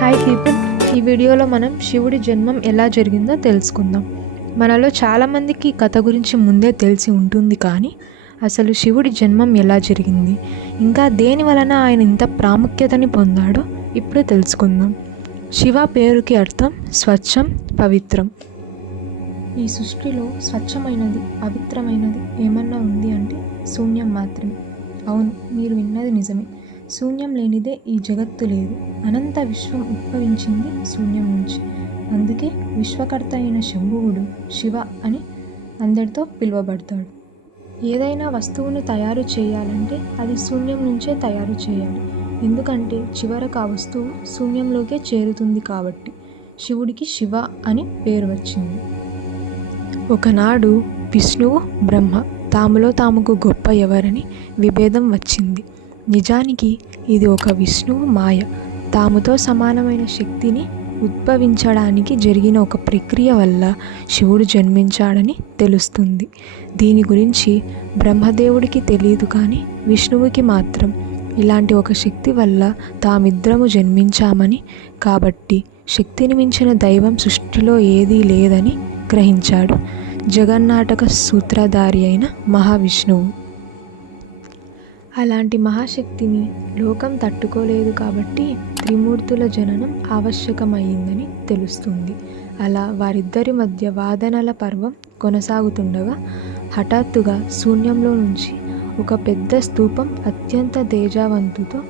Hi people, ఈ వీడియోలో మనం శివుడి జన్మం ఎలా జరిగిందో తెలుసుకుందాం. మనలో చాలామందికి కథ గురించి ముందే తెలిసి ఉంటుంది, కానీ అసలు శివుడి జన్మం ఎలా జరిగింది, ఇంకా దేని వలన ఆయన ఇంత ప్రాముఖ్యతని పొందాడో ఇప్పుడు తెలుసుకుందాం. శివ పేరుకి అర్థం స్వచ్ఛం, పవిత్రం. ఈ సృష్టిలో స్వచ్ఛమైనది, పవిత్రమైనది ఏమన్నా ఉంది అంటే శూన్యం మాత్రమే. అవును, మీరు విన్నది నిజమే. శూన్యం లేనిదే ఈ జగత్తు లేదు. అనంత విశ్వం ఉద్భవించింది శూన్యం నుంచి. అందుకే విశ్వకర్త అయిన శంభువుడు శివ అని అందరితో పిలువబడతాడు. ఏదైనా వస్తువును తయారు చేయాలంటే అది శూన్యం నుంచే తయారు చేయాలి. ఎందుకంటే చివరకు ఆ వస్తువు శూన్యంలోకే చేరుతుంది కాబట్టి శివుడికి శివ అని పేరు వచ్చింది. ఒకనాడు విష్ణువు, బ్రహ్మ తాములో తాముకు గొప్ప ఎవరని విభేదం వచ్చింది. నిజానికి ఇది ఒక విష్ణువు మాయ. తాముతో సమానమైన శక్తిని ఉద్భవించడానికి జరిగిన ఒక ప్రక్రియ వల్ల శివుడు జన్మించాడని తెలుస్తుంది. దీని గురించి బ్రహ్మదేవుడికి తెలియదు, కానీ విష్ణువుకి మాత్రం ఇలాంటి ఒక శక్తి వల్ల తామిద్దరము జన్మించామని, కాబట్టి శక్తిని మించిన దైవం సృష్టిలో ఏదీ లేదని గ్రహించాడు జగన్నాటక సూత్రధారి అయిన మహావిష్ణువు. అలాంటి మహాశక్తిని లోకం తట్టుకోలేదు కాబట్టి త్రిమూర్తుల జననం ఆవశ్యకమైందని తెలుస్తుంది. అలా వారిద్దరి మధ్య వాదనల పర్వం కొనసాగుతుండగా హఠాత్తుగా శూన్యంలో నుంచి ఒక పెద్ద స్తూపం అత్యంత తేజవంతుతో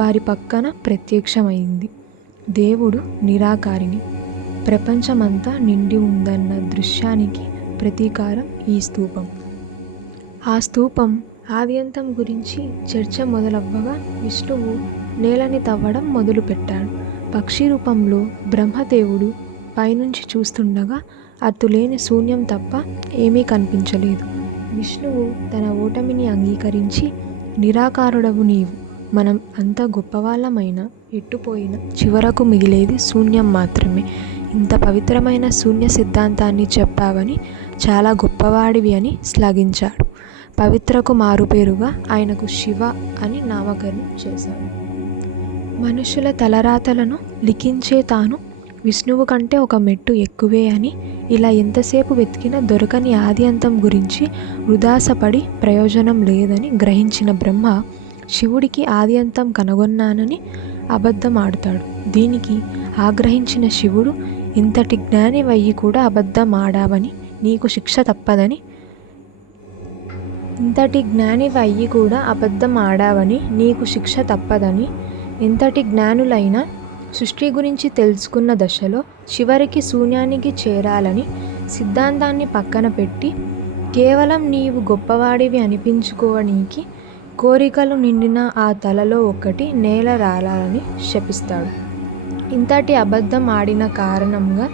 వారి పక్కన ప్రత్యక్షమైంది. దేవుడు నిరాకారిని, ప్రపంచమంతా నిండి ఉందన్న దృశ్యానికి ప్రతీకారం ఈ స్తూపం. ఆ స్తూపం ఆద్యంతం గురించి చర్చ మొదలవ్వగా విష్ణువు నేలని తవ్వడం మొదలుపెట్టాడు. పక్షి రూపంలో బ్రహ్మదేవుడు పైనుంచి చూస్తుండగా అతులేని శూన్యం తప్ప ఏమీ కనిపించలేదు. విష్ణువు తన ఓటమిని అంగీకరించి, నిరాకారుడవు నీవు, మనం అంత గొప్పవాళ్ళమైనా ఎట్టుపోయినా చివరకు మిగిలేది శూన్యం మాత్రమే. ఇంత పవిత్రమైన శూన్య సిద్ధాంతాన్ని చెప్పావని, చాలా గొప్పవాడివి అని శ్లాఘించాడు. పవిత్రకు మారుపేరుగా ఆయనకు శివ అని నామకరణం చేశాడు. మనుషుల తలరాతలను లిఖించే తాను విష్ణువు కంటే ఒక మెట్టు ఎక్కువే అని, ఇలా ఎంతసేపు వెతికినా దొరకని ఆద్యంతం గురించి వృధాసపడి ప్రయోజనం లేదని గ్రహించిన బ్రహ్మ శివుడికి ఆద్యంతం కనుగొన్నానని అబద్ధం ఆడుతాడు. దీనికి ఆగ్రహించిన శివుడు, ఇంతటి జ్ఞానివయ్యి కూడా అబద్ధం ఆడావని నీకు శిక్ష తప్పదని ఎంతటి జ్ఞానులైనా సృష్టి గురించి తెలుసుకున్న దశలో చివరికి శూన్యానికి చేరాలని సిద్ధాంతాన్ని పక్కన పెట్టి, కేవలం నీవు గొప్పవాడివి అనిపించుకోవడానికి కోరికలు నిండిన ఆ తలలో ఒకటి నేల రాలాలని శపిస్తాడు. ఇంతటి అబద్ధం ఆడిన కారణంగా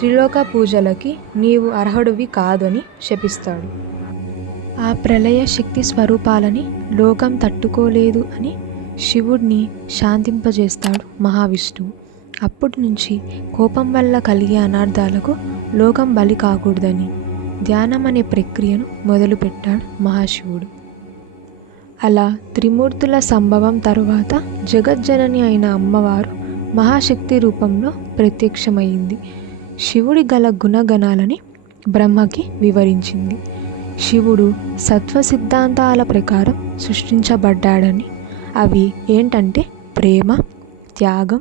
త్రిలోక పూజలకి నీవు అర్హుడివి కాదని శపిస్తాడు. ఆ ప్రళయ శక్తి స్వరూపాలని లోకం తట్టుకోలేదు అని శివుడిని శాంతింపజేస్తాడు మహావిష్ణువు. అప్పటి నుంచి కోపం వల్ల కలిగే అనార్థాలకు లోకం బలి కాకూడదని ధ్యానం అనే ప్రక్రియను మొదలుపెట్టాడు మహాశివుడు. అలా త్రిమూర్తుల సంభవం తరువాత జగజ్జనని అయిన అమ్మవారు మహాశక్తి రూపంలో ప్రత్యక్షమైంది. శివుడి గల గుణగణాలని బ్రహ్మకి వివరించింది. శివుడు సత్వ సిద్ధాంతాల ప్రకారం సృష్టించబడ్డాడని, అవి ఏంటంటే ప్రేమ, త్యాగం,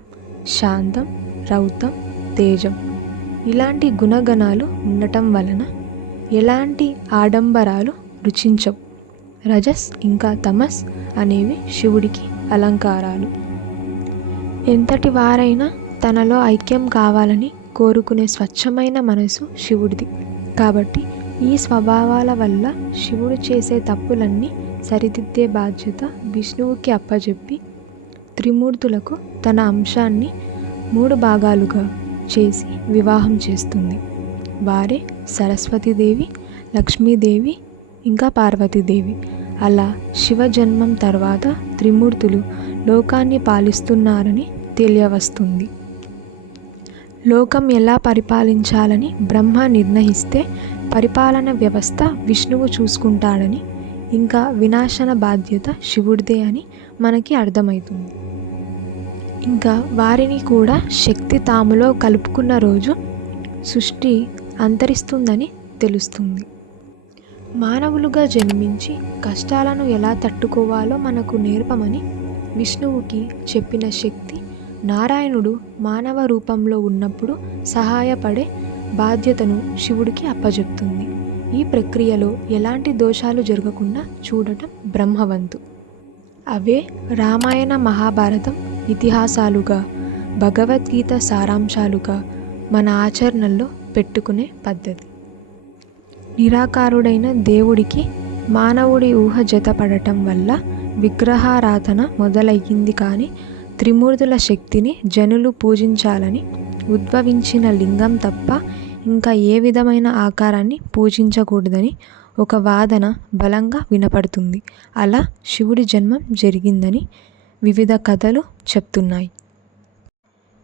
శాంతం, రౌతం, తేజం. ఇలాంటి గుణగణాలు ఉండటం వలన ఎలాంటి ఆడంబరాలు రుచించవు. రజస్ ఇంకా తమస్ అనేవి శివుడికి అలంకారాలు. ఎంతటి వారైనా తనలో ఐక్యం కావాలని కోరుకునే స్వచ్ఛమైన మనసు శివుడిది. కాబట్టి ఈ స్వభావాల వల్ల శివుడు చేసే తప్పులన్నీ సరిదిద్దే బాధ్యత విష్ణువుకి అప్పజెప్పి, త్రిమూర్తులకు తన అంశాన్ని 3 భాగాలుగా చేసి వివాహం చేస్తుంది. వారే సరస్వతీదేవి, లక్ష్మీదేవి ఇంకా పార్వతీదేవి. అలా శివ జన్మం తర్వాత త్రిమూర్తులు లోకాన్ని పాలిస్తున్నారని తెలియవస్తుంది. లోకం ఎలా పరిపాలించాలని బ్రహ్మ నిర్ణయిస్తే పరిపాలన వ్యవస్థ విష్ణువు చూసుకుంటాడని, ఇంకా వినాశన బాధ్యత శివుడిదే అని మనకి అర్థమవుతుంది. ఇంకా వారిని కూడా శక్తి తాములో కలుపుకున్న రోజు సృష్టి అంతరిస్తుందని తెలుస్తుంది. మానవులుగా జన్మించి కష్టాలను ఎలా తట్టుకోవాలో మనకు నేర్పమని విష్ణువుకి చెప్పిన శక్తి నారాయణుడు మానవ రూపంలో ఉన్నప్పుడు సహాయపడే బాధ్యతను శివుడికి అప్పజెప్తుంది. ఈ ప్రక్రియలో ఎలాంటి దోషాలు జరగకుండా చూడటం బ్రహ్మవంతు. అవే రామాయణ మహాభారతం ఇతిహాసాలుగా, భగవద్గీత సారాంశాలుగా మన ఆచరణలో పెట్టుకునే పద్ధతి. నిరాకారుడైన దేవుడికి మానవుడి ఊహ జతపడటం వల్ల విగ్రహారాధన మొదలయ్యింది. కానీ త్రిమూర్తుల శక్తిని జనులు పూజించాలని ఉద్భవించిన లింగం తప్ప ఇంకా ఏ విధమైన ఆకారాన్ని పూజించకూడదని ఒక వాదన బలంగా వినపడుతుంది. అలా శివుడి జన్మం జరిగిందని వివిధ కథలు చెప్తున్నాయి.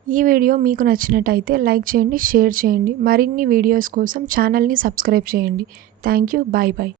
ఈ వీడియో మీకు నచ్చినట్టయితే లైక్ చేయండి, షేర్ చేయండి. మరిన్ని వీడియోస్ కోసం ఛానల్ని సబ్స్క్రైబ్ చేయండి. Thank you. Bye bye.